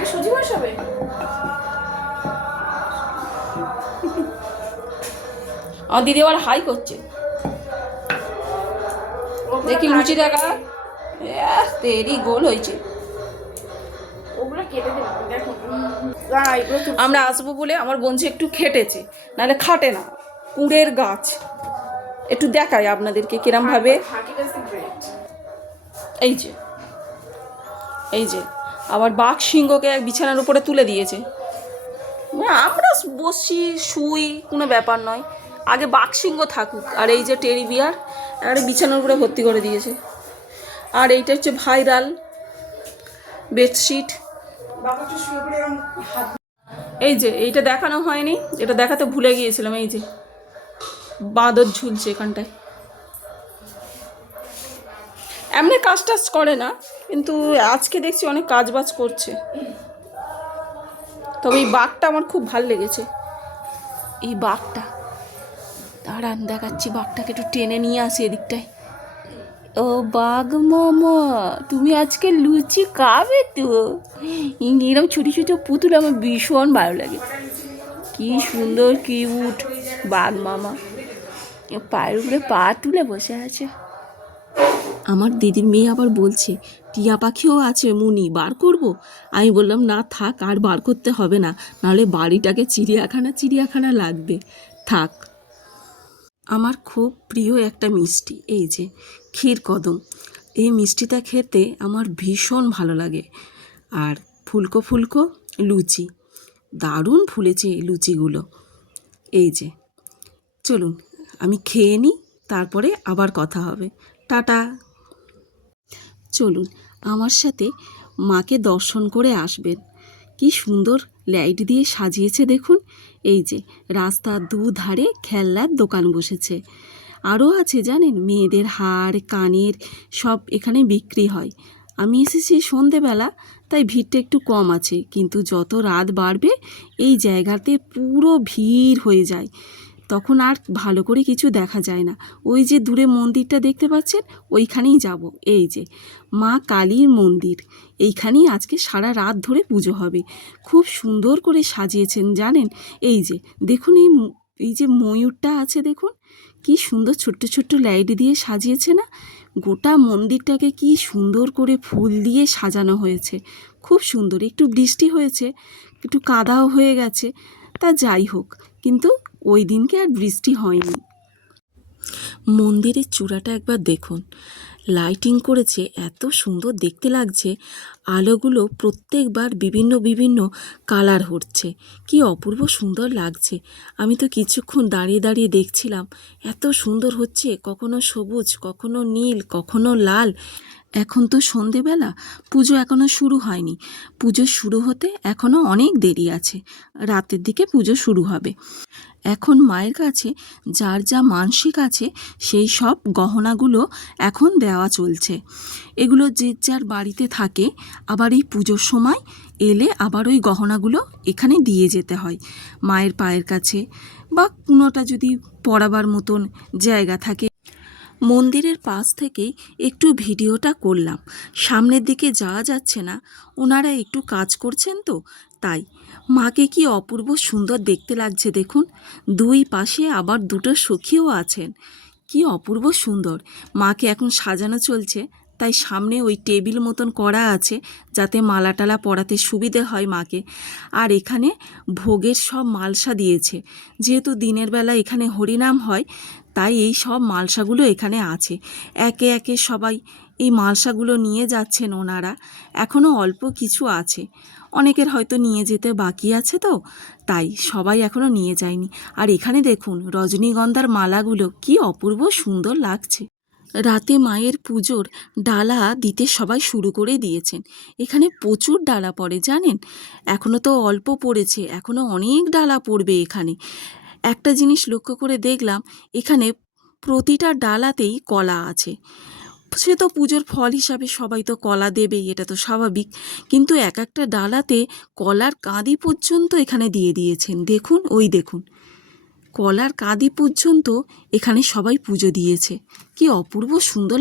আগে সুজি বসাবে। আমার দিদি আবার হাই করছে, দেখি লুচি দেখা তেরি গোল হয়েছে। ওগুলো কেটে দেবো দেখো। আমরা আসবো বলে আমার বোনঝি একটু খেটেছে, নাহলে খাটে না। কুঁড়ের গাছ একটু দেখাই আপনাদেরকে কিরম ভাবে। এই যে এই যে আবার বাঘ সিংহকে এক বিছানার উপরে তুলে দিয়েছে। আমরা বসি শুই কোনো ব্যাপার নয়, আগে বাঘ সিংহ থাকুক। আর এই যে টেরি বিয়ার একটা বিছানার উপরে ভর্তি করে দিয়েছে। আর এইটা হচ্ছে ভাইরাল বেডশিট। এই যে এইটা দেখানো হয়নি, এটা দেখাতে ভুলে গিয়েছিলাম। এই যে বাদর ঝুলছে এখানটায়। এমনি কাজ টাজ করে না, কিন্তু আজকে দেখছি অনেক কাজ বাজ করছে। তবে এই বাঘটা আমার খুব ভাল লেগেছে। এই বাঘটা দাঁড়ান দেখাচ্ছি, বাঘটাকে একটু টেনে নিয়ে আসি এদিকটায়। ও বাঘ মামা, তুমি আজকে লুচি খাবে তো? এরকম ছোটো ছোটো পুতুল আমার ভীষণ ভালো লাগে। কি সুন্দর কিউট বাঘ মামা, পায়ের উপরে পা তুলে বসে আছে। আমার দিদির মেয়ে আবার বলছে টিয়া পাখিও আছে মুনি, বার করব? আমি বললাম না থাক, আর বার করতে হবে না, নাহলে বাড়িটাকে চিড়িয়াখানা চিড়িয়াখানা লাগবে, থাক। আমার খুব প্রিয় একটা মিষ্টি এই যে ক্ষীরকদম। এই মিষ্টিটা খেতে আমার ভীষণ ভালো লাগে। আর ফুলকো ফুলকো লুচি, দারুণ ফুলেছে এই লুচিগুলো। এই যে চলুন আমি খেয়ে নিই, তারপরে আবার কথা হবে। টাটা। চলুন আমার সাথে মাকে দর্শন করে আসবেন। কি সুন্দর লাইট দিয়ে সাজিয়েছে দেখুন। এই যে রাস্তার দুধারে খেলনার দোকান বসেছে। আরও আছে জানেন, মেয়েদের হার কানের সব এখানে বিক্রি হয়। আমি এসেছি সন্ধেবেলা, তাই ভিড়টা একটু কম আছে, কিন্তু যত রাত বাড়বে এই জায়গাতে পুরো ভিড় হয়ে যায়, তখন আর ভালো করে কিছু দেখা যায় না। ওই যে দূরে মন্দিরটা দেখতে পাচ্ছেন, ওইখানেই যাব। এই যে মা কালীর মন্দির, এইখানেই আজকে সারা রাত ধরে পুজো হবে। খুব সুন্দর করে সাজিয়েছেন জানেন। এই যে দেখুন এই যে ময়ূরটা আছে দেখুন, কি সুন্দর ছোট্ট ছোট্ট লাইট দিয়ে সাজিয়েছে না? গোটা মন্দিরটাকে কি সুন্দর করে ফুল দিয়ে সাজানো হয়েছে, খুব সুন্দর। একটু বৃষ্টি হয়েছে, একটু কাদাও হয়ে গেছে, তা যাই হোক, কিন্তু ওই দিনকে আর বৃষ্টি হয়নি। মন্দিরের চূড়াটা একবার দেখুন, লাইটিং করেছে, এত সুন্দর দেখতে লাগছে। আলোগুলো প্রত্যেকবার বিভিন্ন বিভিন্ন কালার হচ্ছে, কি অপূর্ব সুন্দর লাগছে। আমি তো কিছুক্ষণ দাঁড়িয়ে দাঁড়িয়ে দেখছিলাম, এত সুন্দর হচ্ছে, কখনো সবুজ, কখনো নীল, কখনো লাল। এখন তো সন্ধেবেলা, পুজো এখনও শুরু হয়নি। পুজো শুরু হতে এখনও অনেক দেরি আছে, রাতের দিকে পুজো শুরু হবে। এখন মায়ের কাছে যার যা মানসিক আছে সেই সব গহনাগুলো এখন দেওয়া চলছে। এগুলো যে যার বাড়িতে থাকে, আবার এই পুজোর সময় এলে আবার ওই গহনাগুলো এখানে দিয়ে যেতে হয় মায়ের পায়ের কাছে, বা কোনোটা যদি পরাবার মতন জায়গা থাকে। মন্দিরের পাশ থেকেই একটু ভিডিওটা করলাম, সামনের দিকে যাওয়া যাচ্ছে না, ওনারা একটু কাজ করছেন তো তাই। মাকে কি অপূর্ব সুন্দর দেখতে লাগছে দেখুন, দুই পাশে আবার দুটো সখীও আছেন, কি অপূর্ব সুন্দর। মাকে এখন সাজানো চলছে, তাই সামনে ওই টেবিল মতন করা আছে যাতে মালা টালা পরাতে সুবিধে হয় মাকে। আর এখানে ভোগের সব মালসা দিয়েছে, যেহেতু দিনের বেলা এখানে হরিনাম হয়, তাই এই সব মালসাগুলো এখানে আছে। একে একে সবাই এই মালসাগুলো নিয়ে যাচ্ছেন ওনারা। এখনও অল্প কিছু আছে, অনেকের হয়তো নিয়ে যেতে বাকি আছে, তো তাই সবাই এখনও নিয়ে যায়নি। আর এখানে দেখুন রজনীগন্ধার মালাগুলো কি অপূর্ব সুন্দর লাগছে। রাতে মায়ের পুজোর ডালা দিতে সবাই শুরু করে দিয়েছেন। এখানে প্রচুর ডালা পড়ে জানেন, এখনও তো অল্প পড়েছে, এখনও অনেক ডালা পড়বে এখানে। একটা জিনিস লক্ষ্য করে দেখলাম, এখানে প্রতিটা ডালাতেই কলা আছে। সে তো পুজোর ফল হিসাবে সবাই তো কলা দেবেই, এটা তো স্বাভাবিক, কিন্তু এক একটা ডালাতে কলার কাঁদি পর্যন্ত এখানে দিয়ে দিয়েছেন। দেখুন, ওই দেখুন কলার কাঁদি পর্যন্ত এখানে সবাই পুজো দিয়েছে, কি অপূর্ব সুন্দর